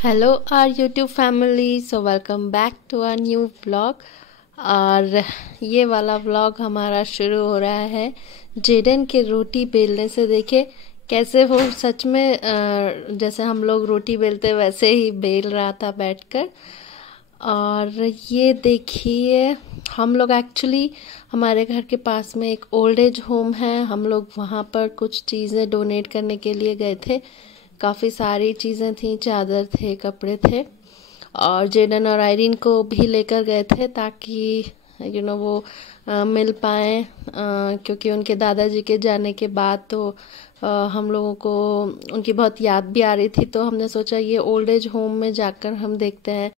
Hello our YouTube family, so welcome back to our new vlog. और ये वाला vlog हमारा शुरू हो रहा है जेडन के रोटी बेलने से। देखे कैसे वो सच में जैसे हम लोग रोटी बेलते वैसे ही बेल रहा था बैठकर। और ये देखिए, हम लोग एक्चुअली हमारे घर के पास में एक ओल्ड एज होम है, हम लोग वहाँ पर कुछ चीज़ें डोनेट करने के लिए गए थे। काफ़ी सारी चीज़ें थी, चादर थे, कपड़े थे, और जेडन और आयरीन को भी लेकर गए थे ताकि वो मिल पाए, क्योंकि उनके दादाजी के जाने के बाद तो हम लोगों को उनकी बहुत याद भी आ रही थी। तो हमने सोचा ये ओल्ड एज होम में जाकर हम देखते हैं।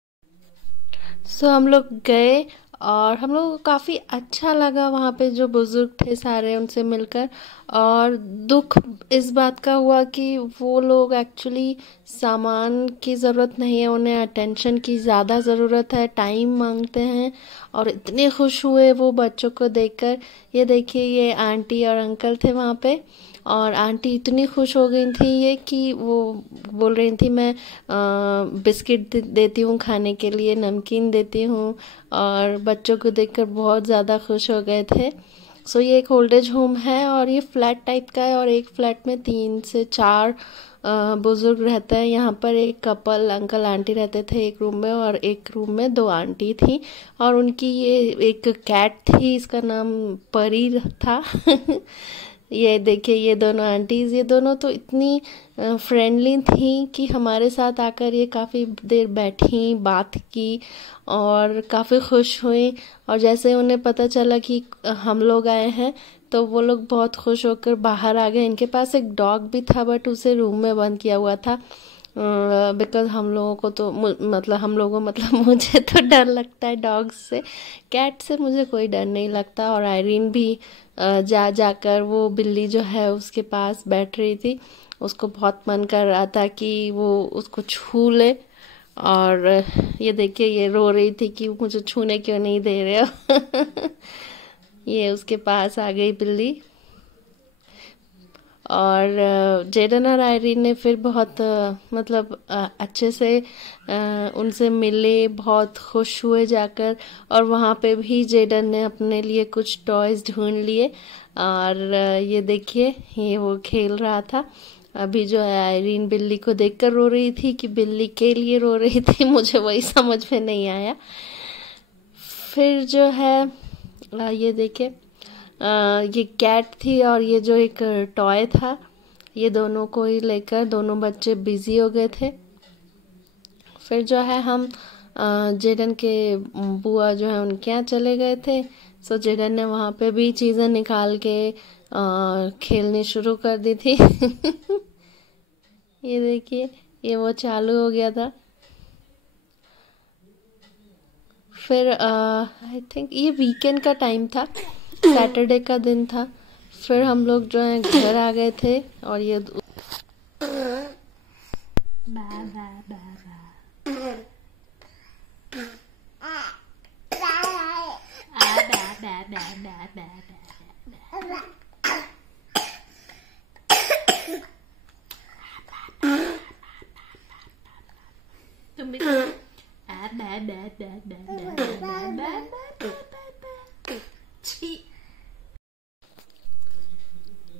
सो हम लोग गए और हम लोग को काफ़ी अच्छा लगा वहाँ पे जो बुजुर्ग थे सारे, उनसे मिलकर। और दुख इस बात का हुआ कि वो लोग एक्चुअली सामान की ज़रूरत नहीं है, उन्हें अटेंशन की ज़्यादा ज़रूरत है, टाइम मांगते हैं। और इतने खुश हुए वो बच्चों को देखकर। ये देखिए, ये आंटी और अंकल थे वहाँ पे, और आंटी इतनी खुश हो गई थी ये कि वो बोल रही थी मैं बिस्किट देती हूँ खाने के लिए, नमकीन देती हूँ, और बच्चों को देखकर बहुत ज़्यादा खुश हो गए थे। सो ये एक ओल्ड एज होम है और ये फ्लैट टाइप का है, और एक फ्लैट में 3 से 4 बुजुर्ग रहते हैं। यहाँ पर एक कपल अंकल आंटी रहते थे एक रूम में, और एक रूम में 2 आंटी थी, और उनकी ये एक कैट थी, इसका नाम परी था। ये देखिए, ये दोनों आंटीज, ये दोनों तो इतनी फ्रेंडली थी कि हमारे साथ आकर ये काफ़ी देर बैठी, बात की, और काफ़ी खुश हुई। और जैसे उन्हें पता चला कि हम लोग आए हैं तो वो लोग बहुत खुश होकर बाहर आ गए। इनके पास एक डॉग भी था, बट उसे रूम में बंद किया हुआ था, बिकॉज हम लोगों को तो मतलब हम लोगों मतलब मुझे तो डर लगता है डॉग्स से। कैट से मुझे कोई डर नहीं लगता। और आयरीन भी जाकर वो बिल्ली जो है उसके पास बैठ रही थी, उसको बहुत मन कर रहा था कि वो उसको छू ले। और ये देखिए, ये रो रही थी कि मुझे छूने क्यों नहीं दे रहे हो। ये उसके पास आ गई बिल्ली। और जेडन और आयरीन ने फिर बहुत मतलब अच्छे से उनसे मिले, बहुत खुश हुए जाकर। और वहाँ पे भी जेडन ने अपने लिए कुछ टॉयज ढूंढ लिए। और ये देखिए, ये वो खेल रहा था। अभी जो है आयरीन बिल्ली को देखकर रो रही थी कि बिल्ली के लिए रो रही थी, मुझे वही समझ में नहीं आया। फिर जो है ये देखिए, ये कैट थी और ये जो एक टॉय था, ये दोनों को ही लेकर दोनों बच्चे बिजी हो गए थे। फिर जो है हम जेडन के बुआ जो है उनके यहाँ चले गए थे। सो जेडन ने वहाँ पे भी चीज़ें निकाल के खेलनी शुरू कर दी थी। ये देखिए, ये वो चालू हो गया था। फिर आई थिंक ये वीकेंड का टाइम था, सैटरडे का दिन था। फिर हम लोग जो है घर आ गए थे, और ये तुम भी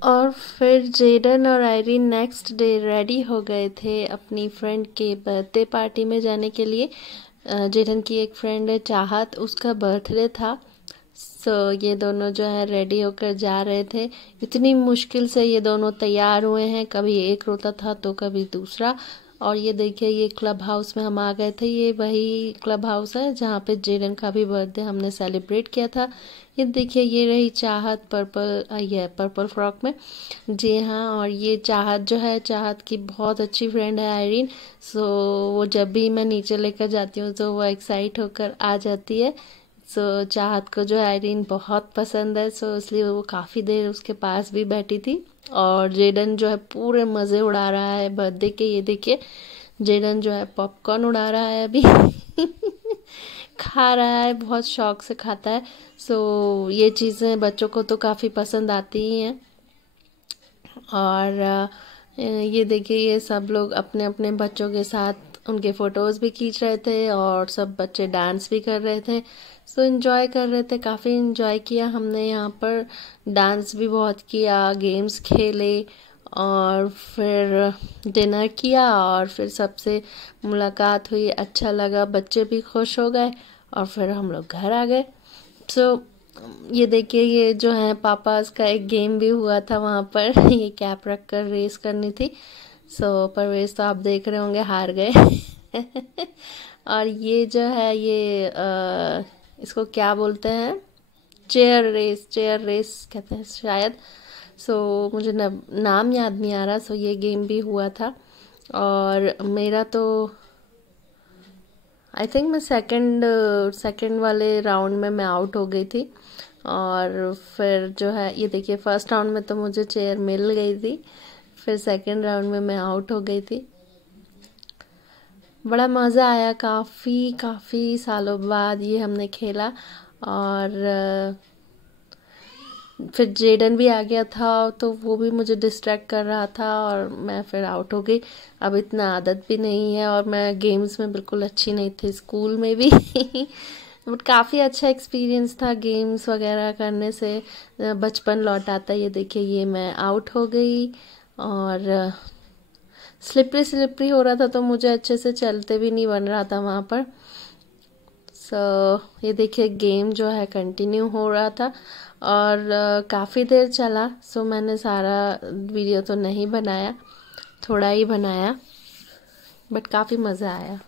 और फिर जेडन और आयरीन नेक्स्ट डे रेडी हो गए थे अपनी फ्रेंड के बर्थडे पार्टी में जाने के लिए। जेडन की एक फ्रेंड है चाहत, उसका बर्थडे था। सो ये दोनों जो है रेडी होकर जा रहे थे। इतनी मुश्किल से ये दोनों तैयार हुए हैं, कभी एक रोता था तो कभी दूसरा। और ये देखिए, ये क्लब हाउस में हम आ गए थे। ये वही क्लब हाउस है जहाँ पे जेडन का भी बर्थडे हमने सेलिब्रेट किया था। ये देखिए, ये रही चाहत ये पर्पल फ्रॉक में। जी हाँ, और ये चाहत जो है, चाहत की बहुत अच्छी फ्रेंड है आयरीन। सो वो जब भी मैं नीचे लेकर जाती हूँ तो वो एक्साइट होकर आ जाती है। सो चाहत को जो आयरीन बहुत पसंद है, सो इसलिए वो काफ़ी देर उसके पास भी बैठी थी। और जेडन जो है पूरे मज़े उड़ा रहा है बर्थडे के। ये देखिए, जेडन जो है पॉपकॉर्न उड़ा रहा है अभी। खा रहा है, बहुत शौक से खाता है। सो ये चीज़ें बच्चों को तो काफ़ी पसंद आती ही हैं। और ये देखिए, ये सब लोग अपने अपने बच्चों के साथ उनके फोटोज़ भी खींच रहे थे और सब बच्चे डांस भी कर रहे थे। सो एंजॉय कर रहे थे, काफ़ी एंजॉय किया हमने यहाँ पर। डांस भी बहुत किया, गेम्स खेले और फिर डिनर किया और फिर सबसे मुलाकात हुई, अच्छा लगा, बच्चे भी खुश हो गए और फिर हम लोग घर आ गए। सो ये देखिए, ये जो है पापास का एक गेम भी हुआ था वहाँ पर ये कैप रख कर रेस करनी थी। सो परवेज तो आप देख रहे होंगे हार गए और ये जो है ये इसको क्या बोलते हैं, चेयर रेस कहते हैं शायद। सो मुझे नाम याद नहीं आ रहा। सो ये गेम भी हुआ था और मेरा तो आई थिंक मैं सेकंड वाले राउंड में मैं आउट हो गई थी। और फिर जो है ये देखिए, फर्स्ट राउंड में तो मुझे चेयर मिल गई थी, फिर सेकंड राउंड में मैं आउट हो गई थी। बड़ा मज़ा आया, काफ़ी सालों बाद ये हमने खेला। और फिर जेडन भी आ गया था तो वो भी मुझे डिस्ट्रैक्ट कर रहा था और मैं फिर आउट हो गई। अब इतना आदत भी नहीं है और मैं गेम्स में बिल्कुल अच्छी नहीं थी स्कूल में भी बट काफ़ी अच्छा एक्सपीरियंस था गेम्स वगैरह करने से, बचपन लौट आता है। ये देखिए, ये मैं आउट हो गई और स्लिपरी हो रहा था तो मुझे अच्छे से चलते भी नहीं बन रहा था वहाँ पर। सो ये देखिए, गेम जो है कंटिन्यू हो रहा था और काफ़ी देर चला। सो मैंने सारा वीडियो तो नहीं बनाया, थोड़ा ही बनाया, बट काफ़ी मज़ा आया।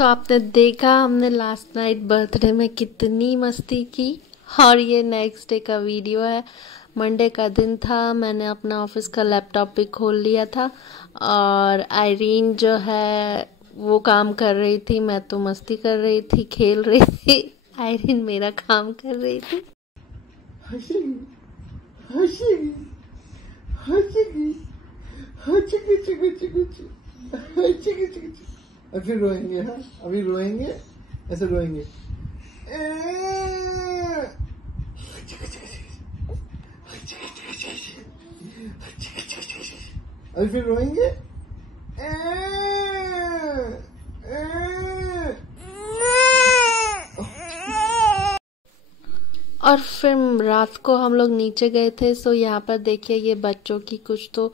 सो आपने देखा हमने लास्ट नाइट बर्थडे में कितनी मस्ती की, और ये नेक्स्ट डे का वीडियो है। मंडे का दिन था, मैंने अपना ऑफिस का लैपटॉप भी खोल लिया था और आयरीन जो है वो काम कर रही थी, मैं तो मस्ती कर रही थी, खेल रही थी। आयरीन मेरा काम कर रही थी। फिर रोएंगे। हाँ, अभी रोएंगे, ऐसे रोएंगे। अभी फिर रोएंगे। और फिर रात को हम लोग नीचे गए थे। सो यहाँ पर देखिए ये बच्चों की कुछ तो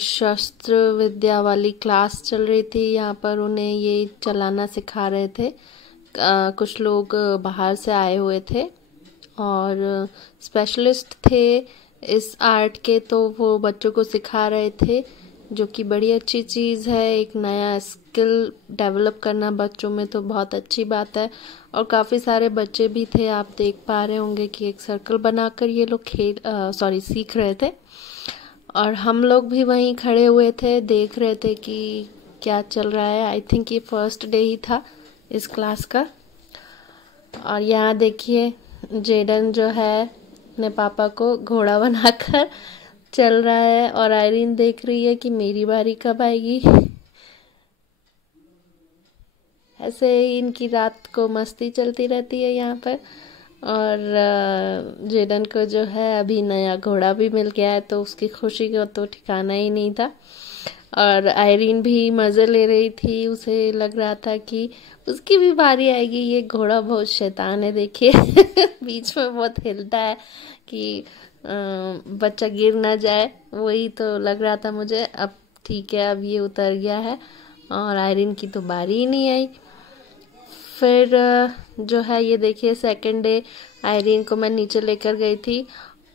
शस्त्र विद्या वाली क्लास चल रही थी। यहाँ पर उन्हें ये चलाना सिखा रहे थे। कुछ लोग बाहर से आए हुए थे और स्पेशलिस्ट थे इस आर्ट के, तो वो बच्चों को सिखा रहे थे, जो कि बड़ी अच्छी चीज़ है। एक नया स्किल डेवलप करना बच्चों में तो बहुत अच्छी बात है। और काफ़ी सारे बच्चे भी थे, आप देख पा रहे होंगे कि एक सर्कल बनाकर ये लोग सीख रहे थे। और हम लोग भी वहीं खड़े हुए थे, देख रहे थे कि क्या चल रहा है। आई थिंक ये फर्स्ट डे ही था इस क्लास का। और यहाँ देखिए जेडन जो है अपने पापा को घोड़ा बनाकर चल रहा है और आयरीन देख रही है कि मेरी बारी कब आएगी। ऐसे ही इनकी रात को मस्ती चलती रहती है यहाँ पर। और जेडन को जो है अभी नया घोड़ा भी मिल गया है, तो उसकी खुशी का तो ठिकाना ही नहीं था। और आयरीन भी मज़े ले रही थी, उसे लग रहा था कि उसकी भी बारी आएगी। ये घोड़ा बहुत शैतान है, देखिए बीच में बहुत हिलता है कि बच्चा गिर ना जाए, वही तो लग रहा था मुझे। अब ठीक है, अब ये उतर गया है और आयरीन की तो बारी ही नहीं आई। फिर जो है ये देखिए सेकंड डे आयरीन को मैं नीचे लेकर गई थी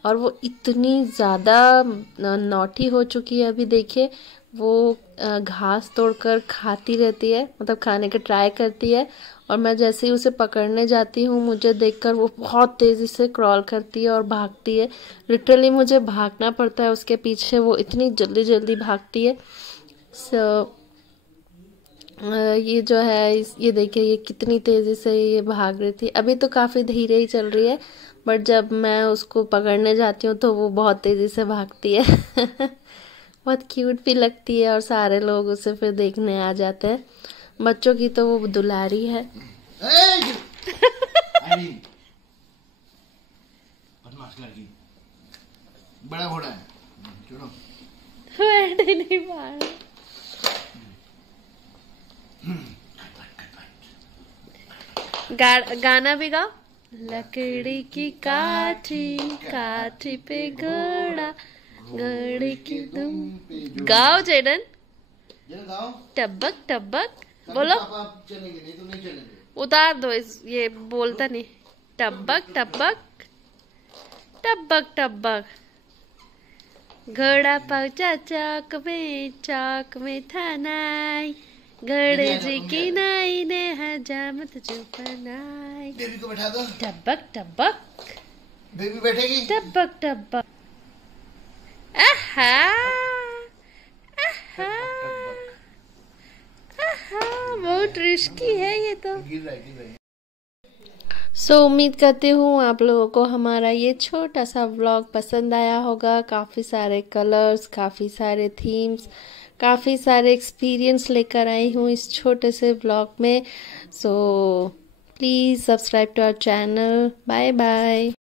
और वो इतनी ज़्यादा नॉटी हो चुकी है। अभी देखिए वो घास तोड़कर खाती रहती है, मतलब खाने का ट्राई करती है। और मैं जैसे ही उसे पकड़ने जाती हूँ, मुझे देखकर वो बहुत तेज़ी से क्रॉल करती है और भागती है। लिटरली मुझे भागना पड़ता है उसके पीछे, वो इतनी जल्दी जल्दी भागती है। ये जो है ये देखिए ये कितनी तेज़ी से ये भाग रही थी। अभी तो काफ़ी धीरे ही चल रही है, बट जब मैं उसको पकड़ने जाती हूँ तो वो बहुत तेज़ी से भागती है। बहुत क्यूट भी लगती है और सारे लोग उसे फिर देखने आ जाते हैं। बच्चों की तो वो दुलारी है। बड़ा घोड़ा है, चलो। बैठ नहीं पा रहा। गाना भी गाओ। लकड़ी की काठी, काठी पे घोड़ा, घोड़े की दुम। गाओ जेडन, टबक टबक बोलो। चलेंगे नहीं तो नहीं चलेंगे। उतार दो ये बोलता नहीं। टबक टबक टबक टबक। घोड़ा पहुंचा चौक में था नाई, घोड़े जी की नाई ने हजामत जो बनाई। बेबी को बैठा दो। टबक टबक। बेबी बैठेगी। टबक टबक। आहा आहा आहा, बहुत रिस्की है ये तो। गिर रहा है। सो उम्मीद करती हूँ आप लोगों को हमारा ये छोटा सा व्लॉग पसंद आया होगा। काफ़ी सारे कलर्स, काफ़ी सारे थीम्स, काफ़ी सारे एक्सपीरियंस लेकर आई हूँ इस छोटे से व्लॉग में। So please subscribe to our channel. Bye bye.